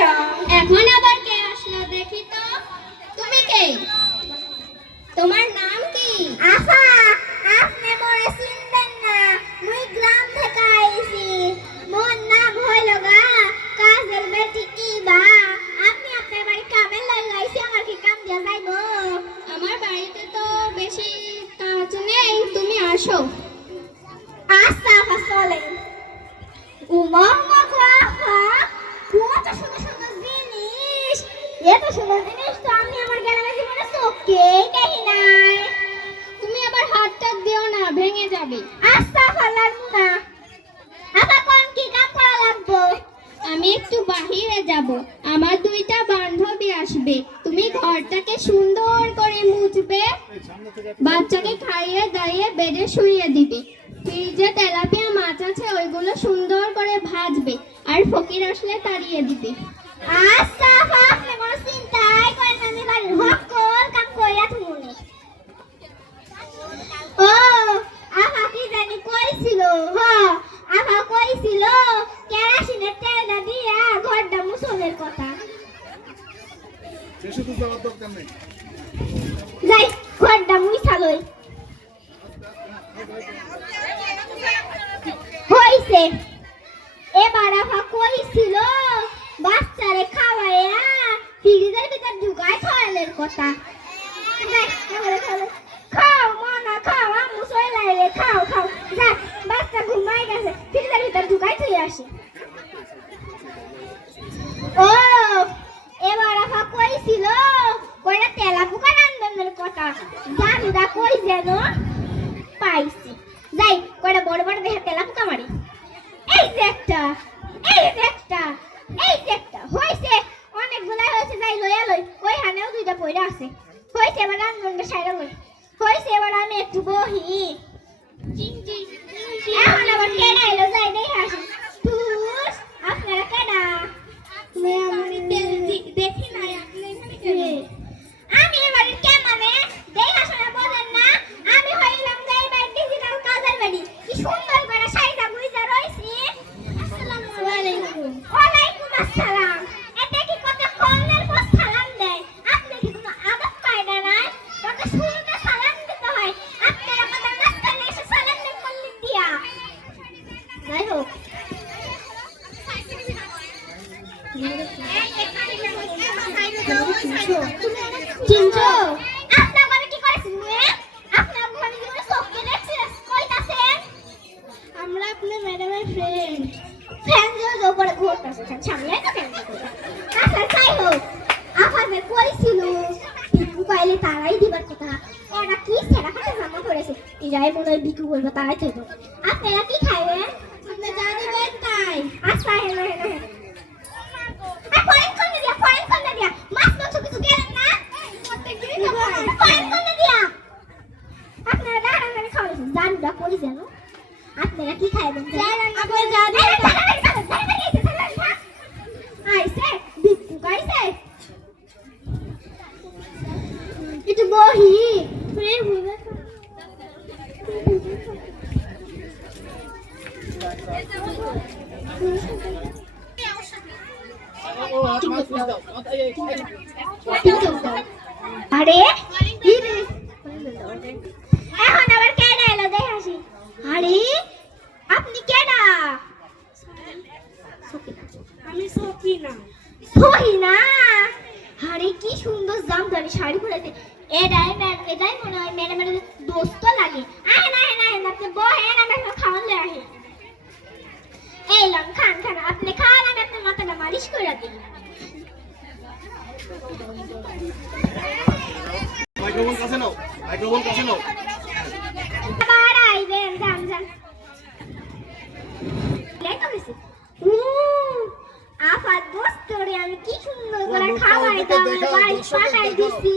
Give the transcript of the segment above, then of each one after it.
এখন আবার কে আসলো দেখি তো। তুমি কে? তোমার নাম কি? আফা আপনি মোরে চিনবেন না। মুই গ্রাম থেকে আইছি। মোর নাম হইল গা কাজের বেটি ইবা। আপনি আপনার বাড়ি কামে লাগাইছি আমার কি কাম দিয়া যাইবো? আমার বাড়িতে তো বেশি কাজ নেই তুমি আসো। আচ্ছা আফা চলেন। উমা উমা আফা কত সুন্দর সুন্দর জিনিস এত সুন্দর জিনিস তো আমি আমার গ্রামের জীবনে চোখেই দেখি নাই। তুমি আবার হাতটা দিও না ভেঙে যাবে। আস্তা ফালার না আপা কোন কি কাম করা লাগবো? আমি একটু বাহিরে যাব। আমার দুইটা বান্ধবী আসবে। তুমি ঘরটাকে সুন্দর করে মুছবে। বাচ্চাকে খাইয়ে দাইয়ে বেডে শুইয়ে দিবে। ফ্রিজে তেলাপিয়া মাছ আছে ওইগুলো সুন্দর করে ভাজবে। আর ফকির আসলে তাড়িয়ে দিবে। আচ্ছা আপা আপনি কোনো চিন্তাই করেন না আমি বাড়ির সকল কাম কইরা থুমুনি ও আপা কি জানি কইছিল হ আপা কইছিল কেরাসিনের তেলটা দিয়া ঘরটা মুসলের কথা শেষে তো যাওয়ার দরকার নেই এবার আপা কইছিল, বাচ্চারে ঢুকায় খাওয়ানোর কথা। খাও। মনা, খাও, আম্মু চলে আইলে, খাও খাও। যা, বাচ্চা ঘুমাই গেছে, ফ্রিজের ভিতর ঢুকাই থই আসি। ও ¿no? আপনার ম্যাডামের ফ্রেন্ড ফ্রেন্ড যে উপরে ঘুরতেছে সামনে তো কেন আচ্ছা তাই হোক। আপনাদের কইছিল বিকু পাইলে তারাই দিবার কথা। ওরা কি সেরা খাতে জামা পড়েছে ইরাই মনে হয় বিকু বলবে তারাই খাইব আপনারা কি খাইবেন আপনি যা দিবেন তাই আচ্ছা হেলো হেলো হেলো আর ফরেন কোন দিয়া ফরেন কোন দিয়া মাছ মাংস কিছু গেলেন না ফরেন কোন দিয়া আপনারা দাঁড়ান আমি খাওয়াইছি জানুটা করি যেন আপনারা কি খাইবেন আপনারা যা আইছে বিট্টু গাইছে একটু বহি ফ্রেম হইবে আরে কি রে এখন আবার কেডা এলো দেখ আসি আরে আপনি কেডা আমি সফিনা কি সুন্দর জামদানি শাড়ি পরেছে। এটাই মনে হয় ম্যাডামের দোস্ত লাগে। আহেন আহেন আপনি বহেন আমি আপনার খাওয়ান আহি এই খান আপনি খান আমি আপনার মাথাটা মালিশ করে মাইক্রোফোন কাছে নাও, মাইক্রোফোন কাছে নাও আবার আইবেন যান যান লেখা হয়েছে আফার দোস্ত রে আমি কি সুন্দর করে খাওয়াই দাওয়াই বাড়ি পাঠাই দিছি।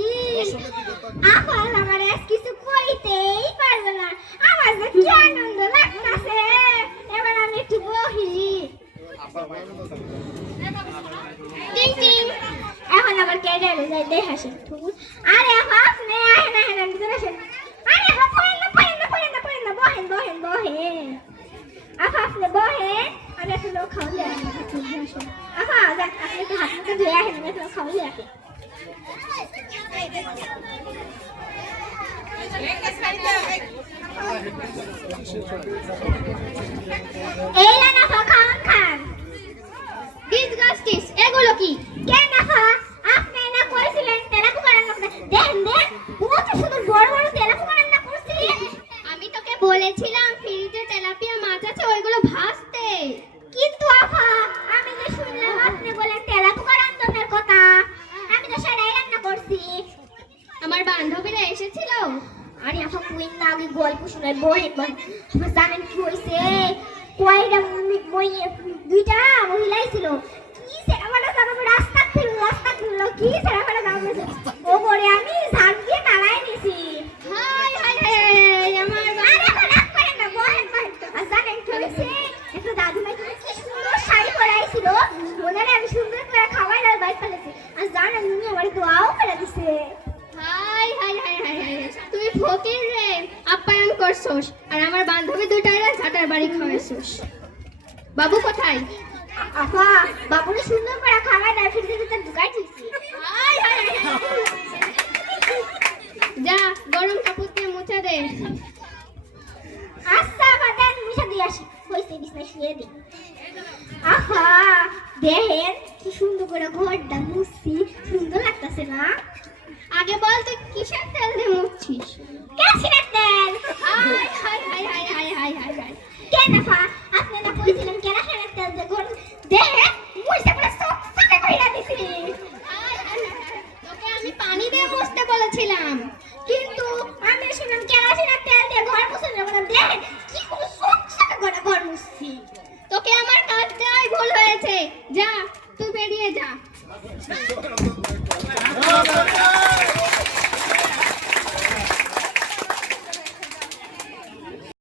আফার আমার আজ কিছু কইতেই পারবে না। আমার যে কি আনন্দ লাগতাছে। এবার আমি একটু বহি। এখন আবার এলো যাই দেখ আসি আরে আপা আপনি আহেন আহেন আহেন ভিতরে আসেন। আরে আপা পড়েন না পড়েন না পড়েন না পড়েন না। বহেন বহেন বহেন। আপা আপনি বহেন। আমি এই এগুলো কি? না আমি তোকে বলেছিলাম ফ্রিজে তেলাপিয়া মাছ আছে ওইগুলো ভাজতে কিন্তু আপা আমি যে শুনলাম আপনি বলেন তেলাপোকা রান্নার কথা আমি তো সেটাই রান্না করছি আমার বান্ধবীরা এসেছিল। আরে আপা কুইন না আগে গল্প শোনায় বই বই। জানেন কি হয়েছে? বই দুইটা মহিলাই ছিল। কি সেটা বলে রাস্তা ছিল রাস্তা ছিল কি সেটা বলে ও করে আমি ঝাড় দিয়ে নাড়াই নিছি। হাই হাই হাই হাই, হাই, আমার আরে রাগ করেন না বহেন বহেন আর জানেন কি হয়েছে? একটা দাদুমাই কি সুন্দর শাড়ি পরাইছিল। ওনারে আমি সুন্দর করে খাওয়াই আর বাইক ফেলেছি। আর জানেন উনি আমার দোয়াও করে দিছে। ফকির রে আপ্যায়ন করছস। আর আমার বান্ধবী দুটারে ঝাটার বাড়ি খাওয়াইছস। বাবু কোথায়? আপা বাবুরে সুন্দর করে খাওয়াই আর ফ্রিজের ভিতর ঢুকাই দিছি। যা গরম কাপড় দিয়ে মুছে দে। আচ্ছা বাদান মিশা দিয়ে আসি। হইছে বিছনায় শুয়ে দিই আহা দেখেন কি সুন্দর করে ঘরটা মুছছি। সুন্দর লাগতেছে না? আগে বল তুই কিসের তেল দিয়ে মুছছিস? meus.